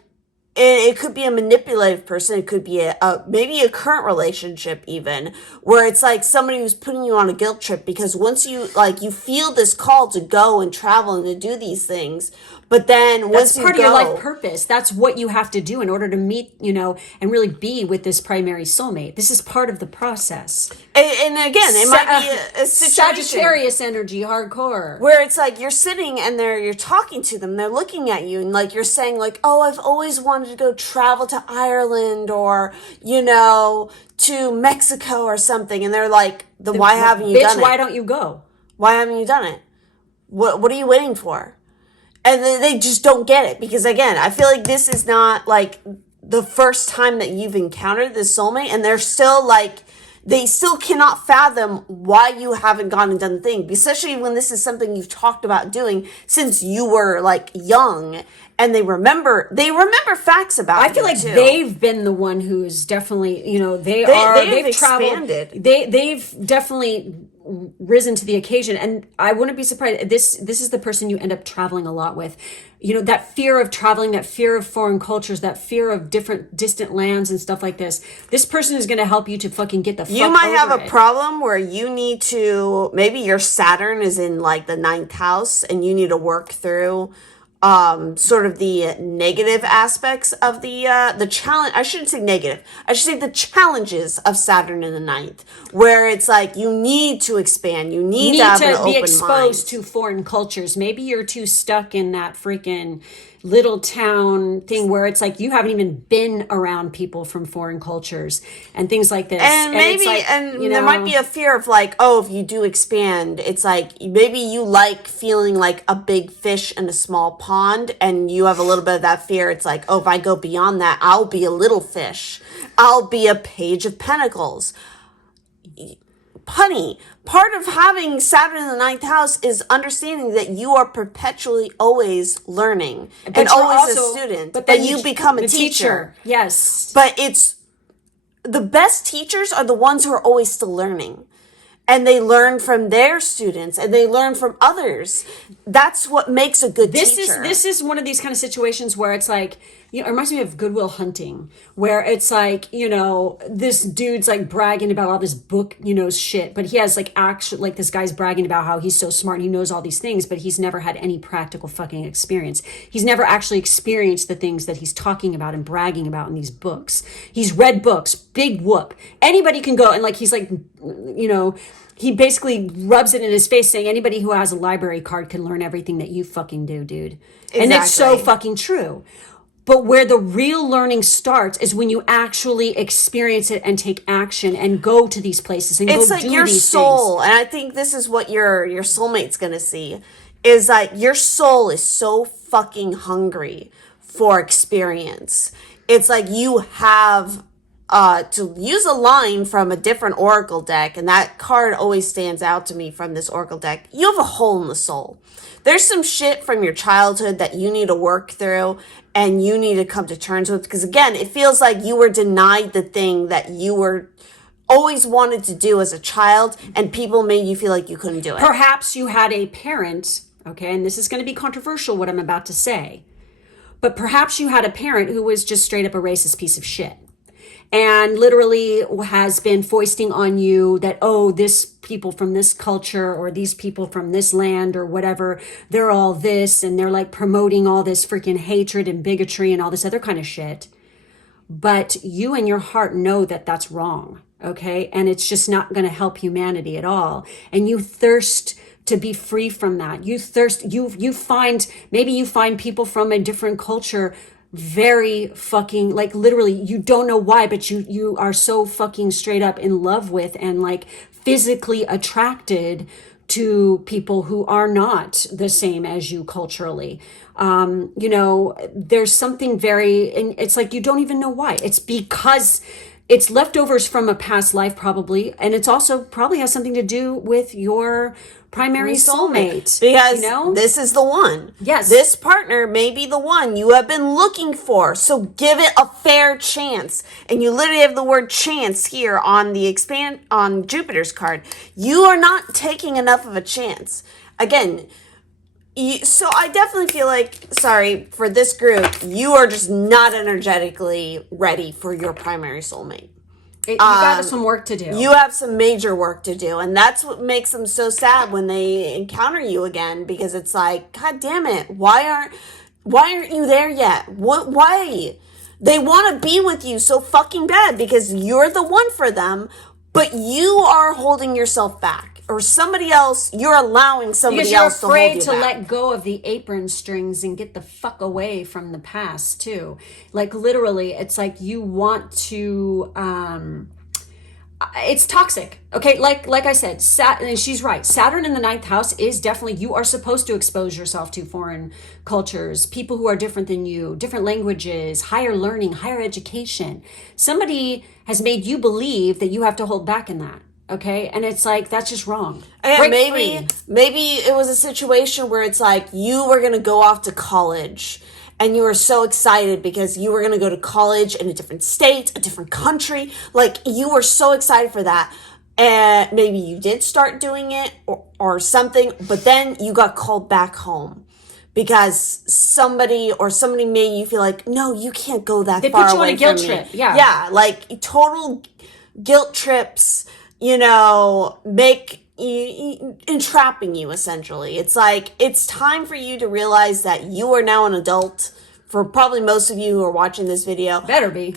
It could be a manipulative person. It could be maybe a current relationship even, where it's like somebody who's putting you on a guilt trip because once you feel this call to go and travel and to do these things, but then once you go, that's part of your life purpose. That's what you have to do in order to meet, and really be with this primary soulmate. This is part of the process. And again, it might be a situation. Sagittarius energy, hardcore. Where it's like you're sitting and you're talking to them, they're looking at you and like you're saying like, oh, I've always wanted to go travel to Ireland or, to Mexico or something. And they're like, why haven't you done it? Why don't you go? Why haven't you done it? What are you waiting for? And they just don't get it, because again, I feel like this is not like the first time that you've encountered this soulmate, and they're still like, they still cannot fathom why you haven't gone and done the thing, especially when this is something you've talked about doing since you were like young, and they remember facts about I feel like too. they've been the one who's definitely, they've expanded. traveled. They've definitely risen to the occasion, and I wouldn't be surprised. This is the person you end up traveling a lot with. That fear of traveling, that fear of foreign cultures, that fear of different distant lands and stuff like this. This person is going to help you to fucking get the fuck over it. You might have a problem where you need to, maybe your Saturn is in like the 9th house, and you need to work through sort of the negative aspects of the challenge. I shouldn't say negative. I should say the challenges of Saturn in the 9th, where it's like you need to expand. You need to have an open mind. Be exposed to foreign cultures. Maybe you're too stuck in that freaking little town thing where it's like you haven't even been around people from foreign cultures and things like this. And maybe, like, there might be a fear of like, oh, if you do expand, it's like maybe you like feeling like a big fish in a small pond, and you have a little bit of that fear. It's like, oh, if I go beyond that, I'll be a little fish. I'll be a Page of Pentacles. Honey, part of having Saturn in the 9th house is understanding that you are perpetually always learning and always a student, but you become a teacher. Yes. But it's the best teachers are the ones who are always still learning, and they learn from their students and they learn from others. That's what makes a good teacher. This is one of these kind of situations where it's like, it reminds me of Good Will Hunting, where it's like, this dude's like bragging about all this book, shit, but he has like actually, like this guy's bragging about how he's so smart and he knows all these things, but he's never had any practical fucking experience. He's never actually experienced the things that he's talking about and bragging about in these books. He's read books, big whoop. Anybody can go and like, he's like, he basically rubs it in his face saying anybody who has a library card can learn everything that you fucking do, dude. Exactly. And it's so fucking true. But where the real learning starts is when you actually experience it and take action and go to these places and go do these things. It's like your soul, and I think this is what your soulmate's going to see, is like your soul is so fucking hungry for experience. It's like you have, to use a line from a different oracle deck, and that card always stands out to me from this oracle deck, you have a hole in the soul. There's some shit from your childhood that you need to work through and you need to come to terms with, because again, it feels like you were denied the thing that you were always wanted to do as a child, and people made you feel like you couldn't do it. Perhaps you had a parent, okay, and this is going to be controversial what I'm about to say, but perhaps you had a parent who was just straight up a racist piece of shit. And literally has been foisting on you that, oh, this people from this culture or these people from this land or whatever, they're all this, and they're like promoting all this freaking hatred and bigotry and all this other kind of shit. But you in your heart know that that's wrong, okay? And it's just not going to help humanity at all. And you thirst to be free from that. You find people from a different culture very fucking, like, literally, you don't know why, but you are so fucking straight up in love with and like physically attracted to people who are not the same as you culturally. There's something very, and it's like you don't even know why. It's because it's leftovers from a past life probably, and it's also probably has something to do with your primary soulmate. Because this is the one. Yes. This partner may be the one you have been looking for. So give it a fair chance. And you literally have the word chance here on the on Jupiter's card. You are not taking enough of a chance. Again, so I definitely feel like, sorry, for this group, you are just not energetically ready for your primary soulmate. You got some work to do. You have some major work to do. And that's what makes them so sad when they encounter you again, because it's like, God damn it, why aren't you there yet? Why? They want to be with you so fucking bad because you're the one for them, but you are holding yourself back. Or somebody else, you're allowing somebody else to hold you back. Because you're afraid to let go of the apron strings and get the fuck away from the past, too. Like, literally, it's like you want to it's toxic. Okay, like I said, and she's right. Saturn in the ninth house is definitely, you are supposed to expose yourself to foreign cultures, people who are different than you, different languages, higher learning, higher education. Somebody has made you believe that you have to hold back in that. Okay, and it's like, that's just wrong. Yeah, maybe it was a situation where it's like you were gonna go off to college and you were so excited because you were going to go to college in a different state, a different country. Like, you were so excited for that. And maybe you did start doing it or something, but then you got called back home because somebody made you feel like, no, you can't go that far away. They put you on a guilt trip. Yeah. Yeah, like total guilt trips, entrapping you, essentially. It's like, it's time for you to realize that you are now an adult. For probably most of you who are watching this video, better be.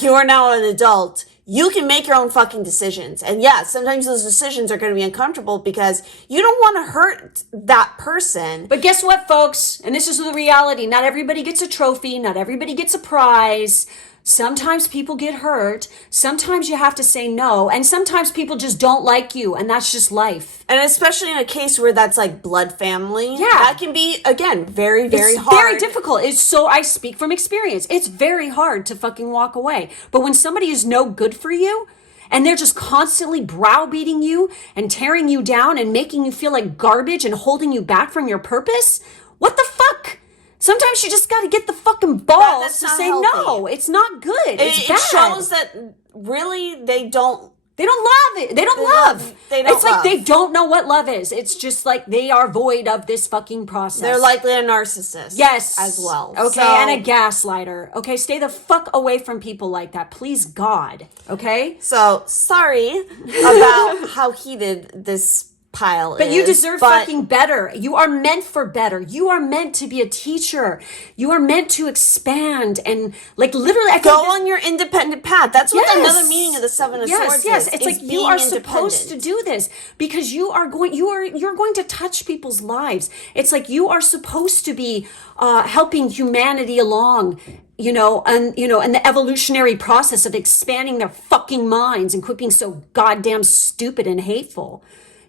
You are now an adult. You can make your own fucking decisions. And yeah, sometimes those decisions are going to be uncomfortable because you don't want to hurt that person. But guess what, folks? And this is the reality. Not everybody gets a trophy. Not everybody gets a prize. Sometimes people get hurt. Sometimes you have to say no. And sometimes people just don't like you. And that's just life. And especially in a case where that's like blood family. Yeah. That can be, again, very, very hard. Very difficult. I speak from experience. It's very hard to fucking walk away. But when somebody is no good for you, and they're just constantly browbeating you and tearing you down and making you feel like garbage and holding you back from your purpose, what the fuck? Sometimes you just got to get the fucking balls to say healthy. No. It's not good. It's bad. It shows that really they don't love it. They don't love. It's like they don't know what love is. It's just like they are void of this fucking process. They're likely a narcissist. Yes. As well. Okay, and a gaslighter. Okay, stay the fuck away from people like that. Please, God. Okay? So, sorry about how heated this pile but you deserve fucking better. You are meant for better. You are meant to be a teacher. You are meant to expand and like literally go on your independent path. That's what another meaning of the Seven of Swords is. Yes, it's like you are supposed to do this because you're going to touch people's lives. It's like you are supposed to be helping humanity along. And the evolutionary process of expanding their fucking minds and quit being so goddamn stupid and hateful.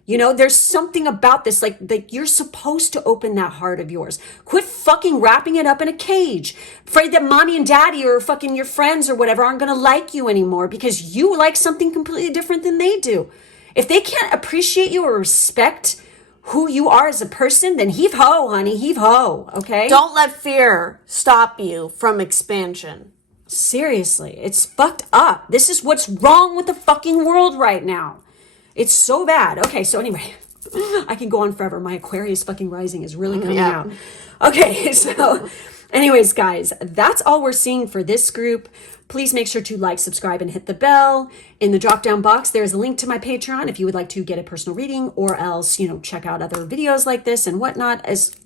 There's something about this, like you're supposed to open that heart of yours. Quit fucking wrapping it up in a cage. Afraid that mommy and daddy or fucking your friends or whatever aren't going to like you anymore because you like something completely different than they do. If they can't appreciate you or respect who you are as a person, then heave ho, honey, heave ho, okay? Don't let fear stop you from expansion. Seriously, it's fucked up. This is what's wrong with the fucking world right now. It's so bad. Okay, so anyway, I can go on forever. My Aquarius fucking rising is really coming out. Okay, so anyways, guys, that's all we're seeing for this group. Please make sure to like, subscribe, and hit the bell. In the drop-down box, there's a link to my Patreon if you would like to get a personal reading or else, check out other videos like this and whatnot.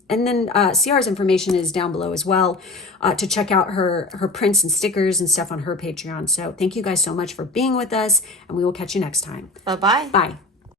And then Ciara's information is down below as well to check out her prints and stickers and stuff on her Patreon. So thank you guys so much for being with us, and we will catch you next time. Bye-bye. Bye.